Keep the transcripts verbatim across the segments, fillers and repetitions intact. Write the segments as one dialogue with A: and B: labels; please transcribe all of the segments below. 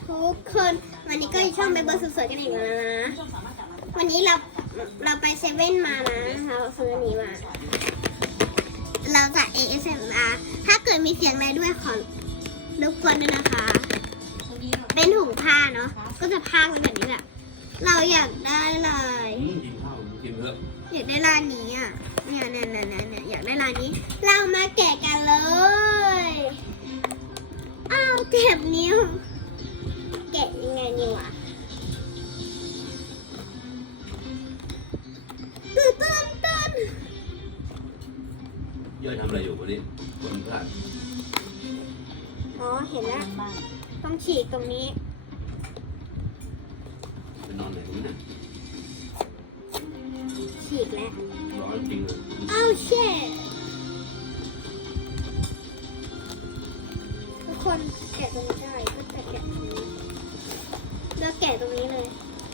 A: ทุกคนวันนี้ก็อยู่ช่องเบเบอร์สุดสวยกันอีกแล้วนะวันนี้เราเราไปเซเว่นมานะเราซื้ออันนี้มาเราจะ เอ เอส เอ็ม อาร์ ถ้าเกิดมีเสียงอะไรด้วยขอรบกวนด้วยนะคะเป็นถุงผ้าเนาะก็จะพากไปแบบนี้แหละเราอยากได้เลย
B: กินข้าวกินเถอะ
A: อยากได้ร้านนี้อ่ะเนี่ยเนี่ยเนี่ยเนี่ยอยากได้ร้านนี้เรามาแกะกันเลยอ้าวเจ็บนิ้วแกะยังไงนี่วะตื่นตื่นตื่น
B: ย่อยทำอะไรอยู่วันนี้คนพลาด
A: อ๋อเห็นแล้วต้องฉีกตรงนี้
B: ไปนอนไหนนี่นะ
A: ฉีกแล้ว
B: ร้อนจริงเลย
A: อ้าวเช่ทุกคนแกะตรงนี้ได้ก็แกะแกะตรงนี้แล้วแกะตรงนี้เลย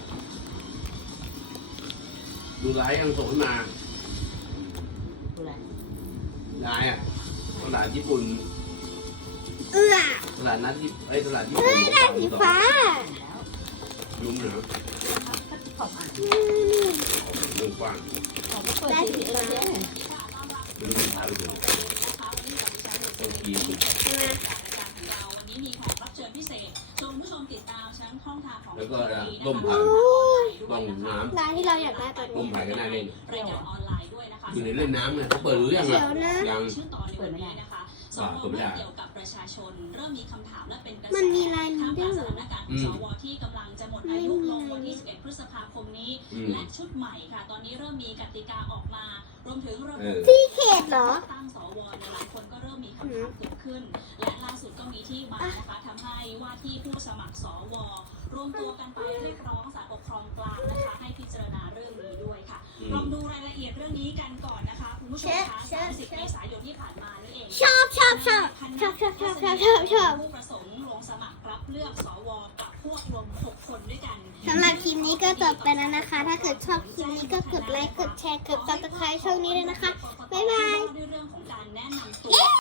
B: ดูไลฟ์ยังส่งให้มา
C: ดูอะไร
B: ไลฟ์อ่ะตลาดญี่ปุ่น
A: เอื้อ
B: ตลาดนัดญี่ไอ้ยตลาดญี่
A: เฮ้
B: ปุ่น
A: ยได้สีฟ้า
C: แล้ว
B: ยุ่งเหรอ
C: ก็ขอบอ่าน
A: อืม
B: เรื่องกว้าง
C: ขอบก็เปิดทีวีเราเยอะ
B: ไม่รู้จะพาไปถึงต้องกิน
D: วันนี้มีแขกรับเชิญพิเศษชวนผู้ชมติดตามทั้งช่องทางของ
B: แล้วก็ต้มผัก
A: โอ้ย
B: ต้มน้
A: ร้านที่เราอยากได้ตอน
B: ำต้
A: นี้
B: มผักก็น่าเล่น
D: รายการออนไลน์ด้วยนะคะ
B: อยู่ในเล่นน้ำเนี่ยเขาเปิดหรือยัง
A: เดี๋
B: อ่ะ
A: ยวนะ
B: ยัง
D: ชื่อตอนในวันนี้นะคะส
B: อ่าว เปิดไม่ได้
D: เกี่ยวกับประชาชนเริ่มมีคำถามและเป็นกระแส
A: มันมีลายนี้
D: ท่าม
A: ด้
D: ก
A: วย
D: ลาง
A: เหรอ
D: สถานการณ์ของสวที่กำลังจะหมดอายุลงวันที่สิบเอ็ดพฤษภาคมนี้
B: อืม
D: และชุดใหม่ค่ะ ตอนนี้เริ่มมีกติกาออกมารวมถึงระ
B: เอ
D: บบ
B: อ
A: ที่เขตเหรอ
D: ตั้งสวเนี่ยหลายคนก็เริ่มมีคำถามเกิดขึ้น และล่าสุดก็มีที่มานะคะทำให้ว่าที่ผู้สมัครสวรวมตัวกันไปเรียกร้องศาลปกครองกลางนะคะให้พิจารณาเรื่องนี้ด้วยค่ะ
B: อืม
D: ลองดูรายละเอียดเรื่องนี้กันก่อนนะคะคุณผู้ชมคะ
A: เชิญ
D: สามสิบเมษายนที่ผ่านมานี่เอง
A: ชอบชอบชอบชอบชอบชอบชอบชอบชอบ
D: ผู้ประสงค์ลงสมัครรับเลือกสวกับพวกรวมหกคนด้วยกัน
A: สำหรับคลิปนี้ก็จบไปแล้วนะคะ ถ้าเกิดชอบคลิปนี้ก็กดไลค์ กดแชร์ กดซับสไครต์ช่องนี้ด้วยนะคะ บ๊ายบาย
D: ด้วยเรื่องของการแนะนำตัว